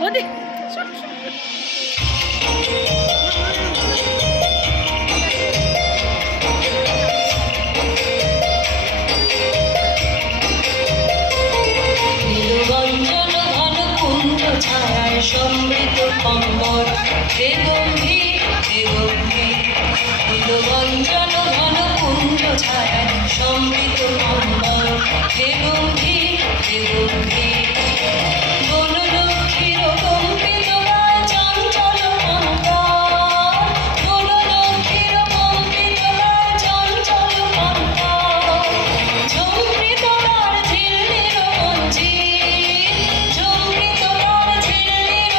বৌদি। নীলরঞ্জন ঘন সমৃত কম্বর হে গম্ভীর হে গম্ভীর। ঘন কুঞ্জ ছায়ায় সমৃত কম্বর হে গম্ভীর হে গম্ভীর বনলক্ষ্মীর কম্পিত গায়ে চঞ্চল মন্দার বনলক্ষ্মীর কম্পিত গায়ে চঞ্চল মন্দার ঝুমৃত তার ঝিল্লির মঞ্জির ঝুমৃত তার ঝিল্লির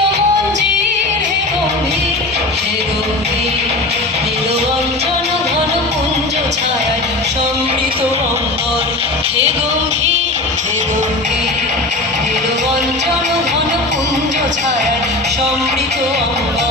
হে গম্ভীর হে গম্ভীর নীলরঞ্জন ঘন কুঞ্জ ছায় সমৃত অম্বর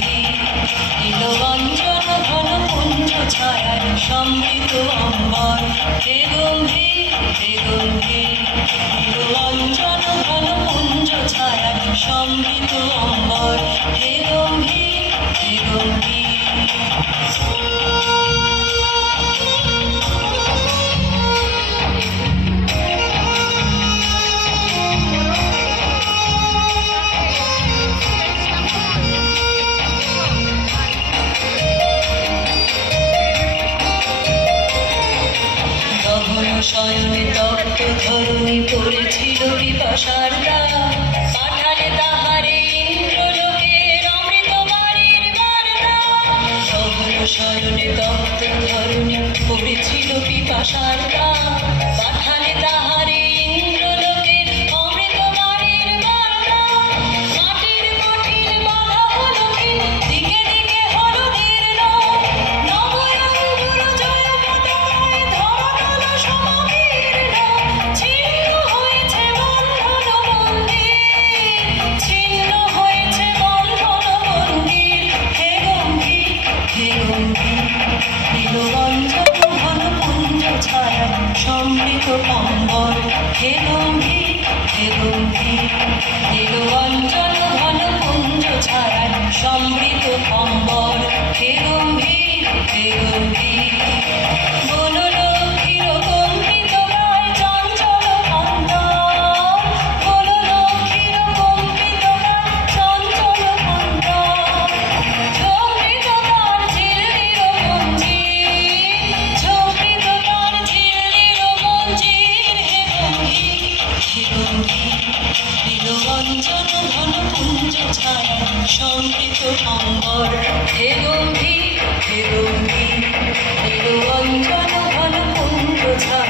হে গম্ভীর ঘন কুঞ্জ ছায়ায় সমৃত অম্বর হে গম্ভীর ধরণী পড়েছিল দাগ। পাঠালে তাহারে ইন্দ্রলোকের অমৃত বাড়ির বার্তা। গহন শয়নে তপ্ত ধরণী পড়েছিল বিপাশার দাগ। গম্ভীর নীলরঞ্জন ঘন কুঞ্জ ছাড়ায় সমৃত ছায়া সমৃত অম্বর হে গম্ভীর হে গম্ভীর নীলরঞ্জন ঘন কুঞ্জ ছায়া